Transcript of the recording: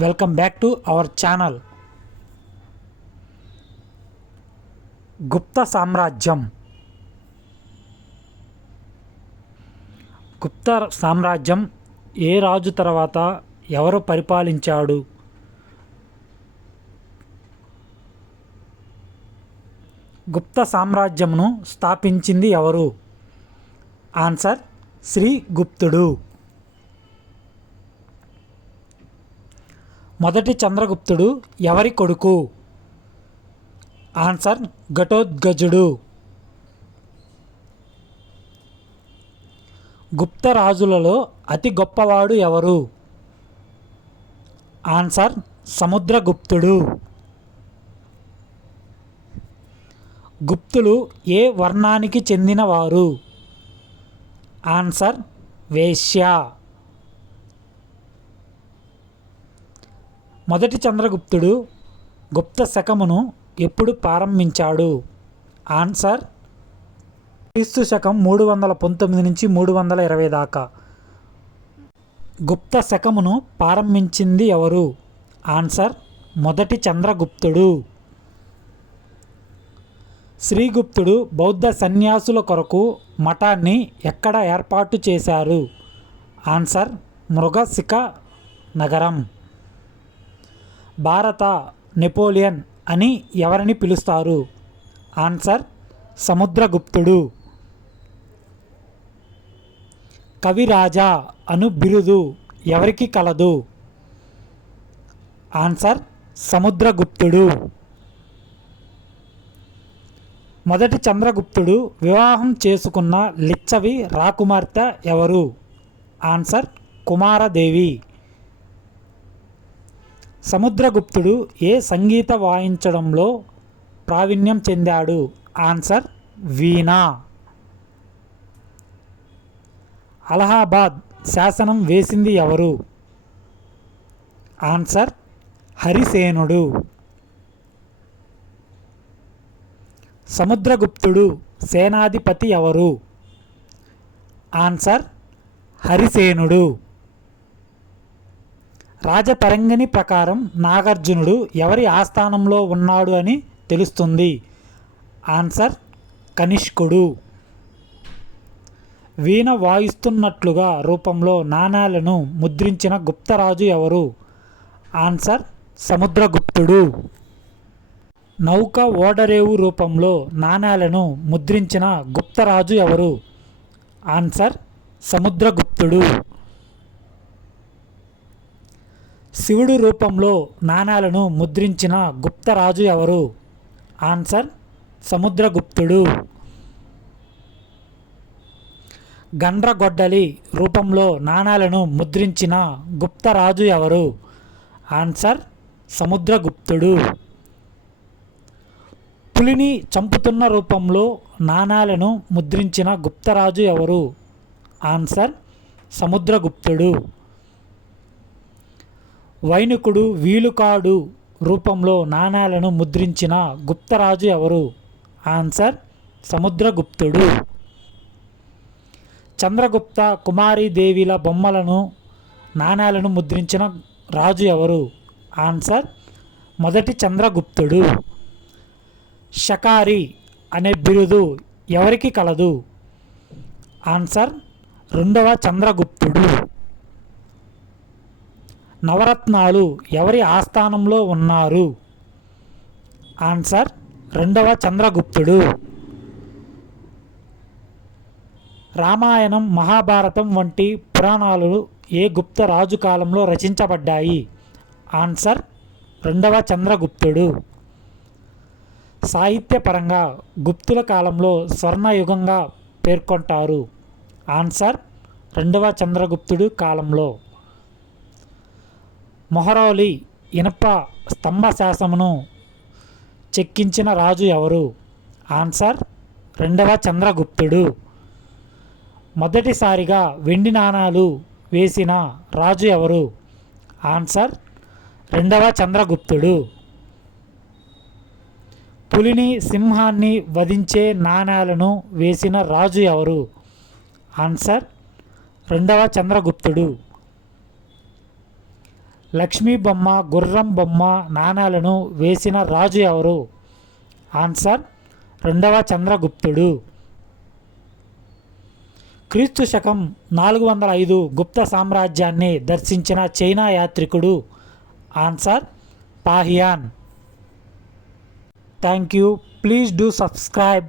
Welcome back to our channel. గుప్త సామ్రాజ్యం. గుప్త సామ్రాజ్యం ఏ రాజు తర్వాత ఎవరు పరిపాలించాడు? గుప్త సామ్రాజ్యంను స్థాపించింది ఎవరు? ఆన్సర్ శ్రీగుప్తుడు. మొదటి చంద్రగుప్తుడు ఎవరి కొడుకు? ఆన్సర్ ఘటోత్కచుడు. గుప్త రాజులలో అతి గొప్పవాడు ఎవరు? ఆన్సర్ సముద్రగుప్తుడు. గుప్తులు ఏ వర్ణానికి చెందినవారు? ఆన్సర్ వేశ్య. మొదటి చంద్రగుప్తుడు గుప్త శకమును ఎప్పుడు ప్రారంభించాడు? ఆన్సర్ క్రీస్తు శకం 319 నుంచి 320 దాకా. గుప్త శకమును ప్రారంభించింది ఎవరు? ఆన్సర్ మొదటి చంద్రగుప్తుడు. శ్రీగుప్తుడు బౌద్ధ సన్యాసుల కొరకు మఠాన్ని ఎక్కడ ఏర్పాటు చేశారు? ఆన్సర్ మృగశిఖ నగరం. భారత నెపోలియన్ అని ఎవరిని పిలుస్తారు? ఆన్సర్ సముద్రగుప్తుడు. కవిరాజా అను బిరుదు ఎవరికి కలదు? ఆన్సర్ సముద్రగుప్తుడు. మొదటి చంద్రగుప్తుడు వివాహం చేసుకున్న లిచ్చవి రాకుమార్తె ఎవరు? ఆన్సర్ కుమారదేవి. సముద్రగుప్తుడు ఏ సంగీత వాయించడంలో ప్రావీణ్యం చెందాడు? ఆన్సర్ వీణా. అలహాబాద్ శాసనం వేసింది ఎవరు? ఆన్సర్ హరిసేనుడు. సముద్రగుప్తుడు సేనాధిపతి ఎవరు? ఆన్సర్ హరిసేనుడు. రాజతరంగిణి ప్రకారం నాగార్జునుడు ఎవరి ఆస్థానంలో ఉన్నాడు అని తెలుస్తుంది? ఆన్సర్ కనిష్కుడు. వీణ వాయిస్తున్నట్లుగా రూపంలో నాణేలను ముద్రించిన గుప్తరాజు ఎవరు? ఆన్సర్ సముద్రగుప్తుడు. నౌక ఓడరేవు రూపంలో నాణేలను ముద్రించిన గుప్తరాజు ఎవరు? ఆన్సర్ సముద్రగుప్తుడు. శివుడు రూపంలో నాణేలను ముద్రించిన గుప్తరాజు ఎవరు? ఆన్సర్ సముద్రగుప్తుడు. గండ్రగొడ్డలి రూపంలో నాణేలను ముద్రించిన గుప్తరాజు ఎవరు? ఆన్సర్ సముద్రగుప్తుడు. పులిని చంపుతున్న రూపంలో నాణేలను ముద్రించిన గుప్తరాజు ఎవరు? ఆన్సర్ సముద్రగుప్తుడు. వైనుకుడు వీలుకాడు రూపంలో నాణేలను ముద్రించిన గుప్తరాజు ఎవరు? ఆన్సర్ సముద్రగుప్తుడు. చంద్రగుప్త కుమారీదేవిల బొమ్మలను నాణేలను ముద్రించిన రాజు ఎవరు? ఆన్సర్ మొదటి చంద్రగుప్తుడు. షకారి అనే బిరుదు ఎవరికి కలదు? ఆన్సర్ రెండవ చంద్రగుప్తుడు. నవరత్నాలు ఎవరి ఆస్థానంలో ఉన్నారు? ఆన్సర్ రెండవ చంద్రగుప్తుడు. రామాయణం, మహాభారతం వంటి పురాణాలు ఏ గుప్త రాజు కాలంలో రచించబడ్డాయి? ఆన్సర్ రెండవ చంద్రగుప్తుడు. సాహిత్యపరంగా గుప్తుల కాలంలో స్వర్ణయుగంగా పేర్కొంటారు? ఆన్సర్ రెండవ చంద్రగుప్తుడు కాలంలో. మొహరోలి ఇనప స్తంభ శాసనమును చెక్కించిన రాజు ఎవరు? ఆన్సర్ రెండవ చంద్రగుప్తుడు. మొదటిసారిగా వెండి నాణాలు వేసిన రాజు ఎవరు? ఆన్సర్ రెండవ చంద్రగుప్తుడు. పులిని సింహాన్ని వధించే నాణేలను వేసిన రాజు ఎవరు? ఆన్సర్ రెండవ చంద్రగుప్తుడు. లక్ష్మీ బొమ్మ, గుర్రం బొమ్మ నాణాలను వేసిన రాజు ఎవరు? ఆన్సర్ రెండవ చంద్రగుప్తుడు. క్రీస్తు శకం 405 గుప్త సామ్రాజ్యాన్ని దర్శించిన చైనా యాత్రికుడు? Answer Fahien. Thank you. Please do subscribe.